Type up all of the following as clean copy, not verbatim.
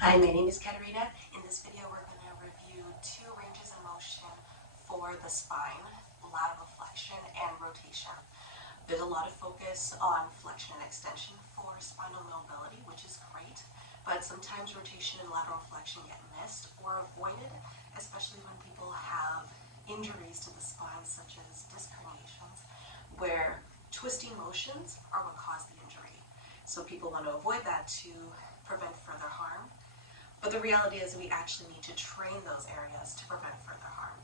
Hi, my name is Katerina. In this video, we're going to review two ranges of motion for the spine, lateral flexion and rotation. There's a lot of focus on flexion and extension for spinal mobility, which is great, but sometimes rotation and lateral flexion get missed or avoided, especially when people have injuries to the spine, such as disc herniations, where twisting motions are what cause the injury. So people want to avoid that to prevent further harm. But the reality is we actually need to train those areas to prevent further harm.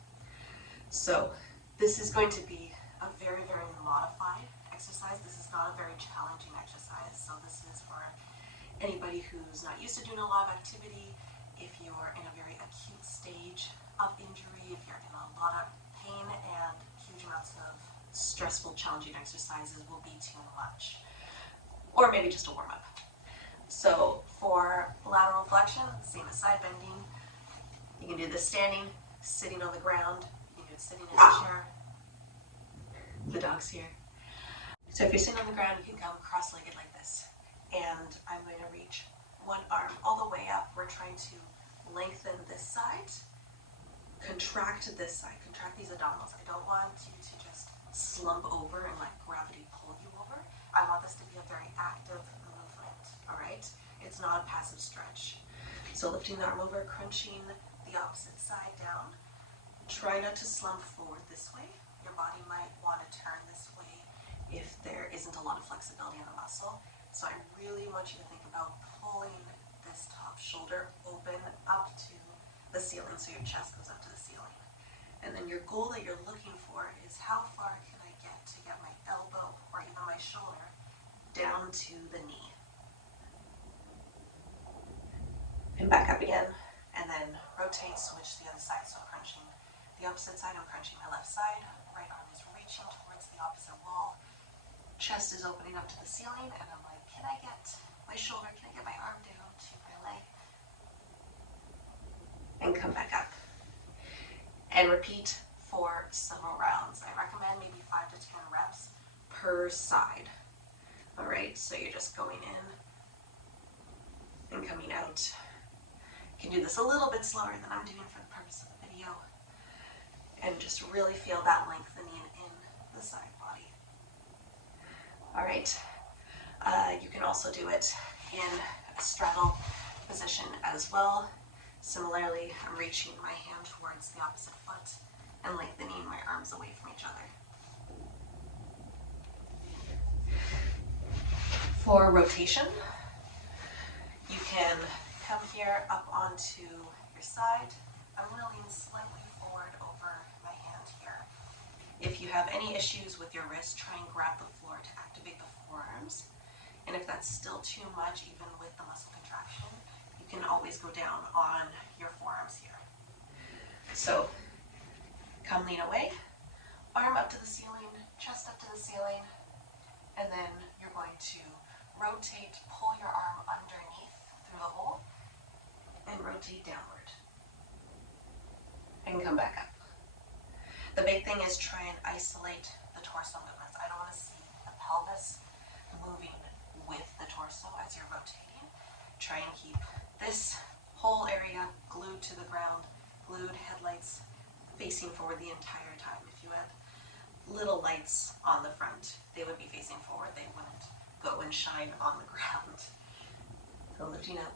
So this is going to be a very, very modified exercise. This is not a very challenging exercise. So this is for anybody who's not used to doing a lot of activity, if you're in a very acute stage of injury, if you're in a lot of pain, and huge amounts of stressful, challenging exercises will be too much. Or maybe just a warm-up. So for lateral flexion, same as side bending. You can do this standing, sitting on the ground. You can do it sitting in a chair. The dog's here. So if you're sitting on the ground, you can come cross-legged like this. And I'm going to reach one arm all the way up. We're trying to lengthen this side, contract this side, contract these abdominals. I don't want you to just slump over and let gravity pull you over. I want this to be a very active movement, all right? It's not a passive stretch. So lifting the arm over, crunching the opposite side down. Try not to slump forward this way. Your body might want to turn this way if there isn't a lot of flexibility in the muscle. So I really want you to think about pulling this top shoulder open up to the ceiling so your chest goes up to the ceiling. And then your goal that you're looking for is how far can I get to get my elbow or even my shoulder down to the knee. And back up again, and then rotate, switch to the other side. So crunching the opposite side, I'm crunching my left side. Right arm is reaching towards the opposite wall. Chest is opening up to the ceiling, and I'm like, can I get my shoulder, can I get my arm down to my leg? And come back up. And repeat for several rounds. I recommend maybe 5 to 10 reps per side. All right, so you're just going in and coming out. You can do this a little bit slower than I'm doing for the purpose of the video, and just really feel that lengthening in the side body. All right, you can also do it in a straddle position as well. Similarly, I'm reaching my hand towards the opposite foot and lengthening my arms away from each other. For rotation, you can come here up onto your side. I'm going to lean slightly forward over my hand here. If you have any issues with your wrist, try and grab the floor to activate the forearms. And if that's still too much, even with the muscle contraction, you can always go down on your forearms here. So come lean away, arm up to the ceiling, chest up to the ceiling, and then you're going to rotate, pull your arm underneath through the hole, and rotate downward. And come back up. The big thing is try and isolate the torso movements. I don't want to see the pelvis moving with the torso as you're rotating. Try and keep this whole area glued to the ground, glued headlights facing forward the entire time. If you had little lights on the front, they would be facing forward. They wouldn't go and shine on the ground. So lifting up,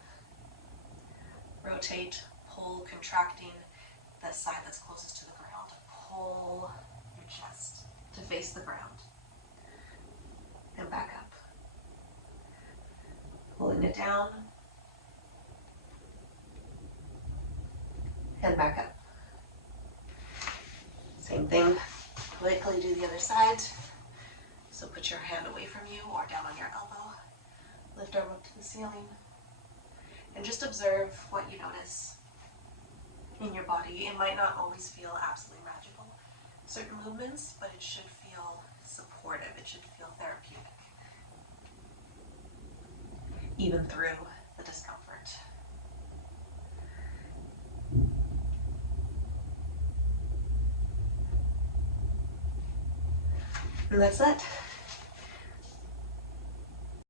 rotate, pull, contracting the side that's closest to the ground. Pull your chest to face the ground. And back up. Pulling it down. And back up. Same thing. Quickly do the other side. So put your hand away from you or down on your elbow. Lift arm up to the ceiling. And just observe what you notice in your body. It might not always feel absolutely magical, certain movements, but it should feel supportive. It should feel therapeutic, even through the discomfort. And that's it.